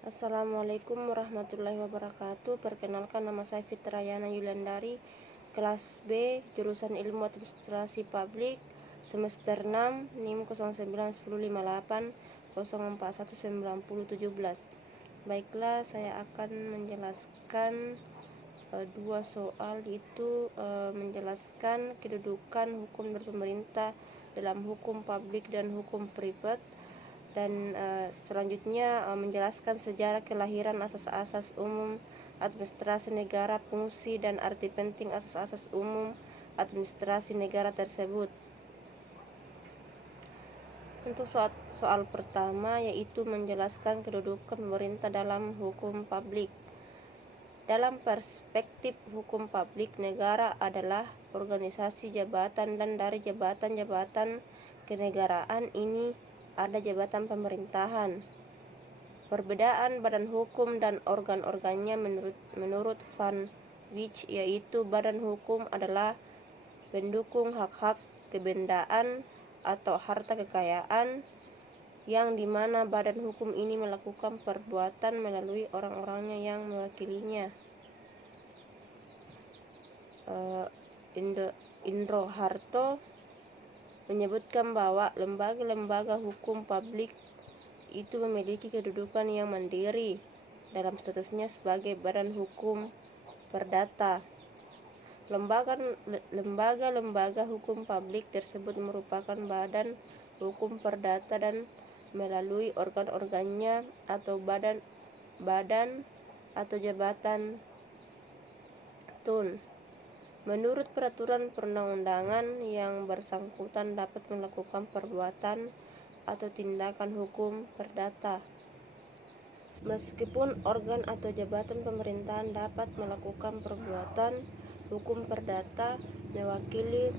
Assalamualaikum warahmatullahi wabarakatuh. Perkenalkan, nama saya Fitrayana Yuliandari, kelas B, jurusan Ilmu Administrasi Publik, semester 6, NIM 091058041917. Baiklah, saya akan menjelaskan dua soal, yaitu menjelaskan kedudukan hukum dan pemerintah dalam hukum publik dan hukum privat, dan selanjutnya menjelaskan sejarah kelahiran asas-asas umum administrasi negara, fungsi dan arti penting asas-asas umum administrasi negara tersebut. Untuk soal pertama, yaitu menjelaskan kedudukan pemerintah dalam hukum publik. Dalam perspektif hukum publik, negara adalah organisasi jabatan, dan dari jabatan-jabatan kenegaraan ini ada jabatan pemerintahan. Perbedaan badan hukum dan organ-organnya menurut Van Wijk, yaitu badan hukum adalah pendukung hak-hak kebendaan atau harta kekayaan, yang dimana badan hukum ini melakukan perbuatan melalui orang-orangnya yang mewakilinya. Indro Harto menyebutkan bahwa lembaga-lembaga hukum publik itu memiliki kedudukan yang mandiri dalam statusnya sebagai badan hukum perdata. Lembaga-lembaga hukum publik tersebut merupakan badan hukum perdata dan melalui organ-organnya atau badan atau jabatan tun. Menurut peraturan perundang-undangan, yang bersangkutan dapat melakukan perbuatan atau tindakan hukum perdata. Meskipun organ atau jabatan pemerintahan dapat melakukan perbuatan hukum perdata mewakili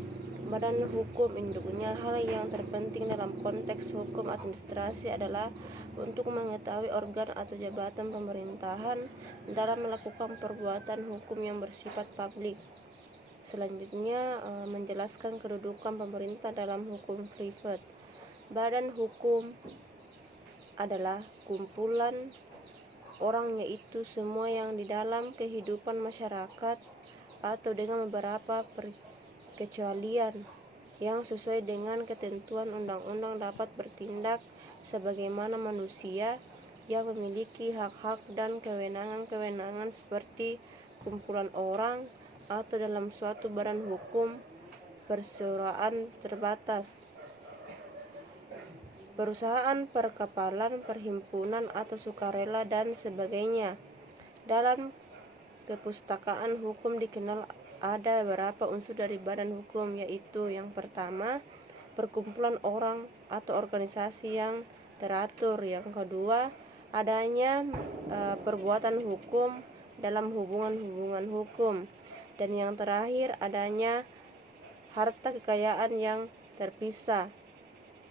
badan hukum induknya, hal yang terpenting dalam konteks hukum administrasi adalah untuk mengetahui organ atau jabatan pemerintahan dalam melakukan perbuatan hukum yang bersifat publik. Selanjutnya, menjelaskan kedudukan pemerintah dalam hukum privat. Badan hukum adalah kumpulan orang, yaitu semua yang di dalam kehidupan masyarakat atau dengan beberapa perkecualian yang sesuai dengan ketentuan undang-undang dapat bertindak sebagaimana manusia yang memiliki hak-hak dan kewenangan-kewenangan seperti kumpulan orang atau dalam suatu badan hukum perseroan terbatas, perusahaan, perkapalan, perhimpunan atau sukarela dan sebagainya. Dalam kepustakaan hukum dikenal ada beberapa unsur dari badan hukum, yaitu yang pertama, perkumpulan orang atau organisasi yang teratur. Yang kedua, adanya perbuatan hukum dalam hubungan-hubungan hukum. Dan yang terakhir, adanya harta kekayaan yang terpisah.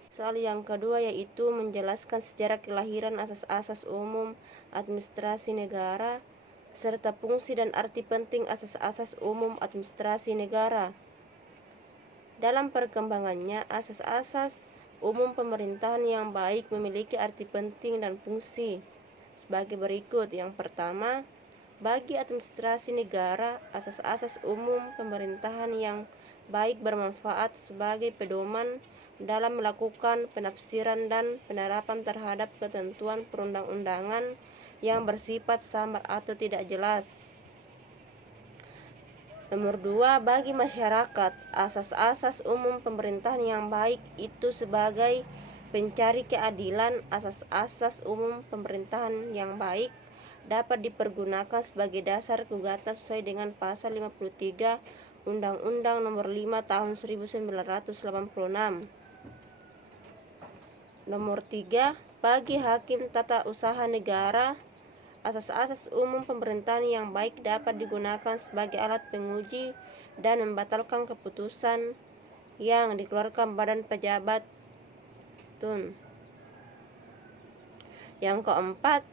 Soal yang kedua, yaitu menjelaskan sejarah kelahiran asas-asas umum administrasi negara serta fungsi dan arti penting asas-asas umum administrasi negara. Dalam perkembangannya, asas-asas umum pemerintahan yang baik memiliki arti penting dan fungsi sebagai berikut. Yang pertama, bagi administrasi negara, asas-asas umum pemerintahan yang baik bermanfaat sebagai pedoman dalam melakukan penafsiran dan penerapan terhadap ketentuan perundang-undangan yang bersifat samar atau tidak jelas. Nomor 2, bagi masyarakat, asas-asas umum pemerintahan yang baik itu sebagai pencari keadilan. Asas-asas umum pemerintahan yang baik dapat dipergunakan sebagai dasar gugatan sesuai dengan pasal 53 Undang-Undang Nomor 5 Tahun 1986. Nomor 3, bagi hakim tata usaha negara, asas-asas umum pemerintahan yang baik dapat digunakan sebagai alat penguji dan membatalkan keputusan yang dikeluarkan badan pejabat tun. Yang keempat,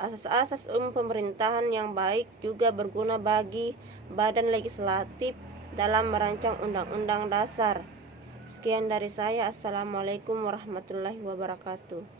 asas-asas umum pemerintahan yang baik juga berguna bagi badan legislatif dalam merancang undang-undang dasar. Sekian dari saya. Assalamualaikum warahmatullahi wabarakatuh.